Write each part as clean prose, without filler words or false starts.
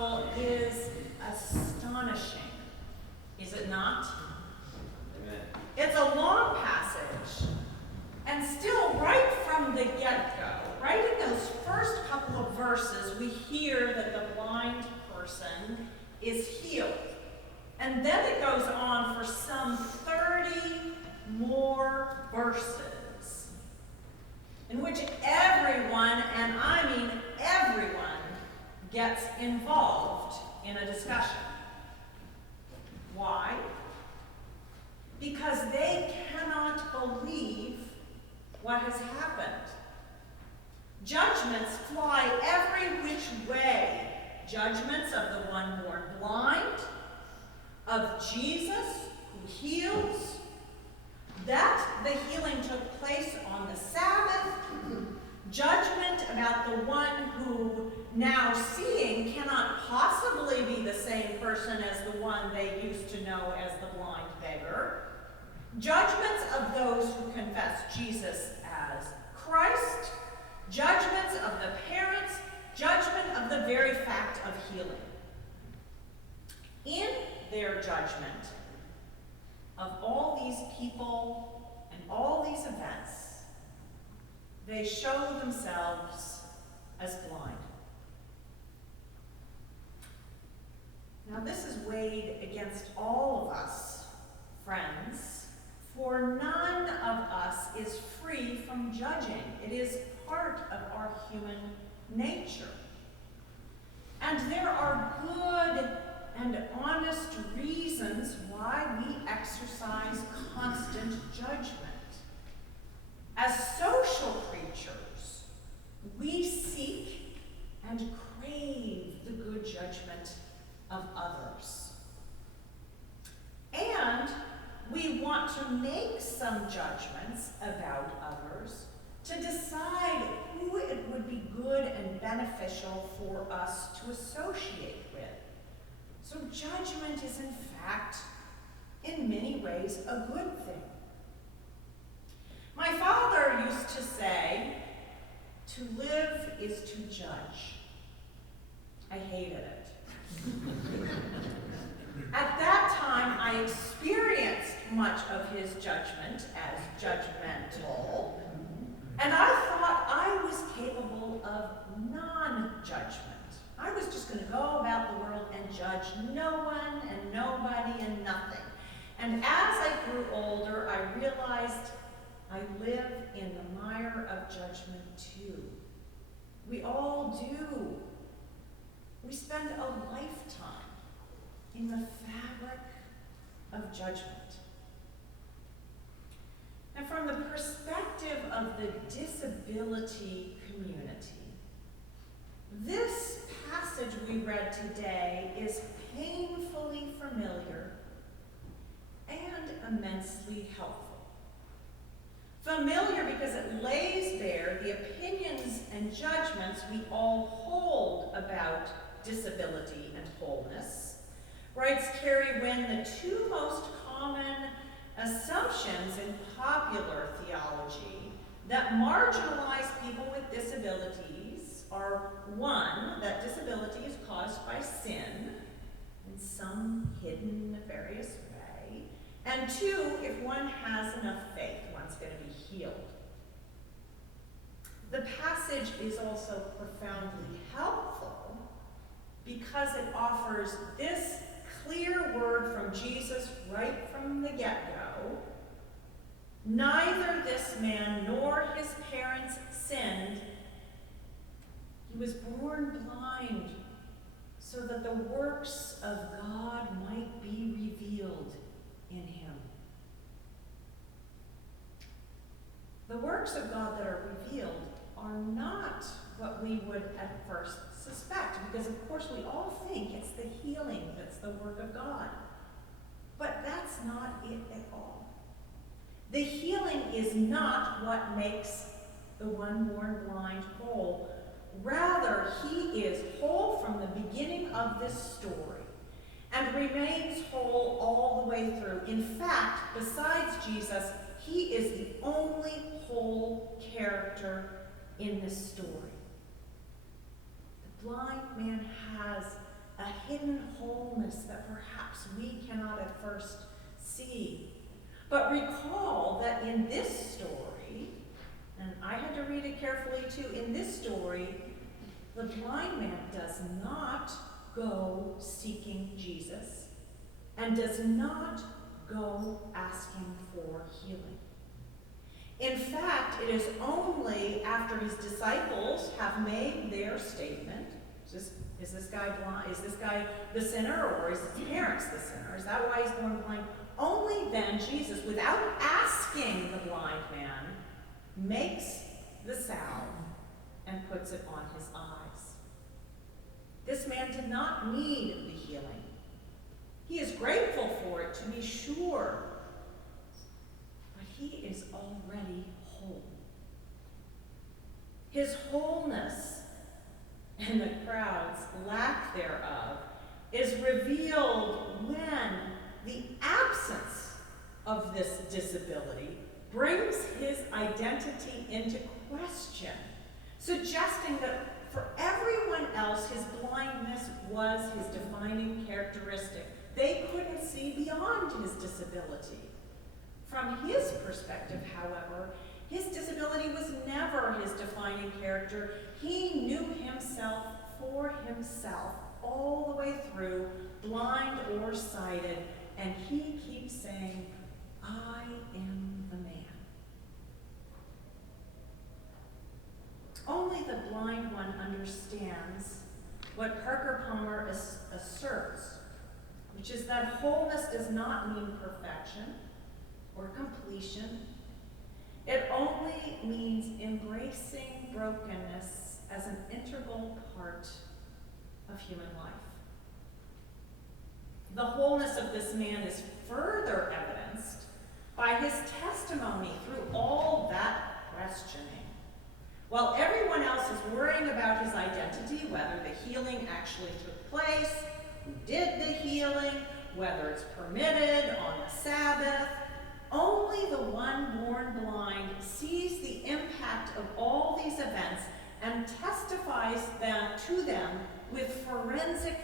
gospel is astonishing, is it not? Amen. It's a long passage, and still right from the get-go, right in those first couple of verses, we hear that the blind person is healed. And then it goes on for some 30 more verses in which everyone, and I mean everyone, gets involved in a discussion. Why? Because they cannot believe what has happened. Judgments fly every which way. Judgments of the one born blind, of Jesus who heals, that the healing took place on the Sabbath, judgment about the one who, now seeing, cannot possibly be the same person as the one they used to know as the blind beggar, judgments of those who confess Jesus as Christ, judgments of the parents, judgment of the very fact of healing. In their judgment of all these people and all these events, they show themselves as blind. Now this is weighed against all of us, friends, for none of us is free from judging. It is part of our human nature. And there are good and honest reasons why we exercise constant judgment. As social creatures, we seek and crave the good judgment of others. And we want to make some judgments about others to decide who it would be good and beneficial for us to associate with. So judgment is, in fact, in many ways, a good thing. My father used to say, to live is to judge. I hated it. At that time, I experienced much of his judgment as judgmental, and I thought I was capable of non-judgment. I was just going to go about the world and judge no one and nobody and nothing. And as I grew older, I realized I live in the mire of judgment too. We all do. We spend a lifetime in the fabric of judgment. And from the perspective of the disability community, this passage we read today is painfully familiar and immensely helpful. Familiar because it lays bare the opinions and judgments we all hold about disability and wholeness. Writes Carrie Wynn, the two most common assumptions in popular theology that marginalize people with disabilities are, one, that disability is caused by sin in some hidden, nefarious way, and two, if one has enough faith, one's going to be healed. The passage is also profoundly helpful because it offers this clear word from Jesus right from the get-go. Neither this man nor his parents sinned. He was born blind so that the works of God might be revealed in him. The works of God that are revealed are not what we would at first suspect, because of course we all think it's the healing that's the work of God. But that's not it at all. The healing is not what makes the one born blind whole. Rather, he is whole from the beginning of this story and remains whole all the way through. In fact, besides Jesus, he is the only whole character in this story. The blind man has a hidden wholeness that perhaps we cannot at first see. But recall that in this story, and I had to read it carefully too, in this story, the blind man does not go seeking Jesus and does not go asking for healing. In fact, it is only after his disciples have made their statement, is this guy blind? Is this guy the sinner, or is his parents the sinner? Is that why he's born blind? Only then Jesus, without asking the blind man, makes the salve and puts it on his eyes. This man did not need the healing. He is grateful for it, to be sure, but he is already whole. His wholeness and the crowd's lack thereof is revealed when the absence of this disability brings his identity into question, suggesting that for everyone else, his blindness was his defining characteristic. They couldn't see beyond his disability. From his perspective, however, his disability was never his defining character. He knew himself for himself all the way through, blind or sighted, and he keeps saying, I am the man. Only the blind one understands what Parker Palmer asserts, which is that wholeness does not mean perfection or completion. It only means embracing brokenness as an integral part of human life. The wholeness of this man is further evidenced by his testimony through all that questioning. While everyone else is worrying about his identity, whether the healing actually took place, who did the healing, whether it's permitted on the Sabbath, only the one born blind sees the impact of all these events and testifies to them with forensic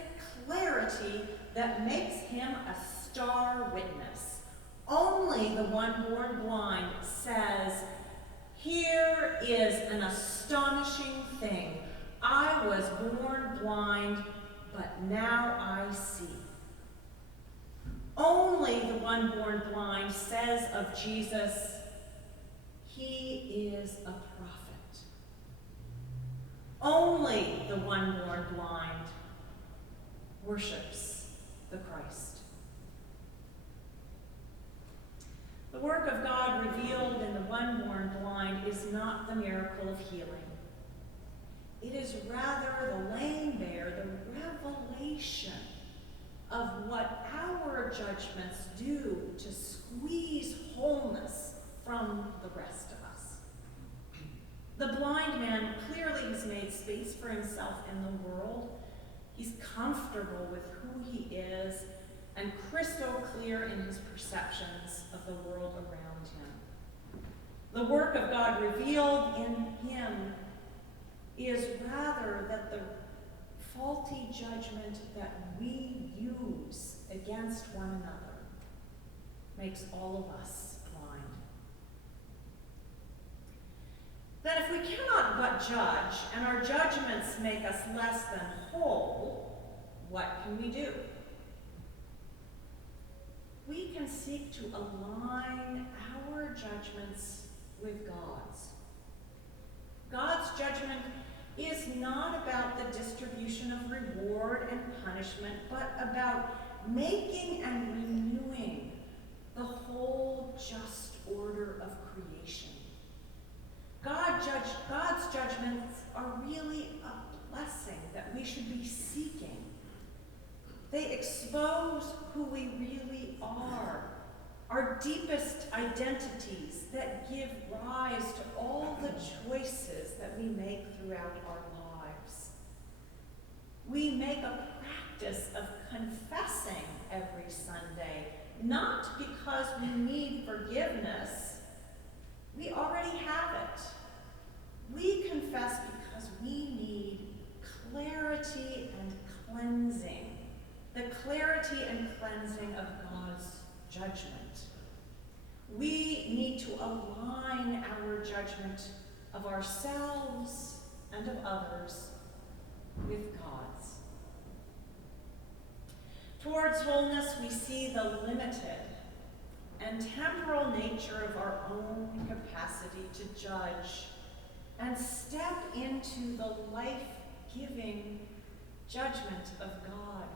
clarity that makes him a star witness. Only the one born blind says, here is an astonishing thing. I was born blind, but now I see. Only the one born blind says of Jesus, he is a prophet. Only the one born blind worships the Christ. The work of God revealed in the one born blind is not the miracle of healing. It is rather the laying bare, the revelation of what our judgments do to squeeze wholeness from the rest of us. The blind man clearly has made space for himself in the world. He's comfortable with who he is and crystal clear in his perceptions of the world around him. The work of God revealed in him is rather that the faulty judgment that we use against one another makes all of us blind. Then if we cannot but judge, and our judgments make us less than whole, what can we do? We can seek to align our judgments with God's. God's judgment is not about the distribution of reward and punishment, but about making and renewing the whole just order of creation. God's judgments are really a blessing that we should be seeking. They expose who we really are, our deepest identities that give rise to all the choices that we make throughout our lives. We make a practice of confessing every Sunday, not because we need forgiveness. We already have it. We confess because we need clarity and cleansing judgment. We need to align our judgment of ourselves and of others with God's. Towards wholeness, we see the limited and temporal nature of our own capacity to judge and step into the life-giving judgment of God,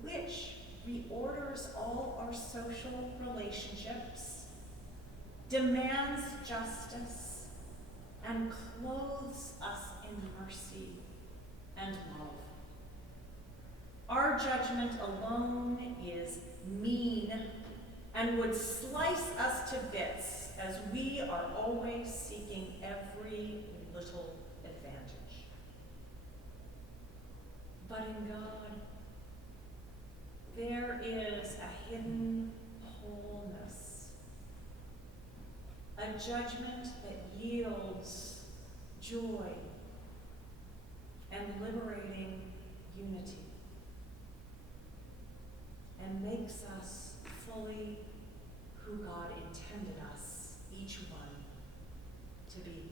which reorders all our social relationships, demands justice, and clothes us in mercy and love. Our judgment alone is mean and would slice us to bits as we are always seeking every little advantage. But in God, there is a hidden wholeness, a judgment that yields joy and liberating unity, and makes us fully who God intended us, each one, to be.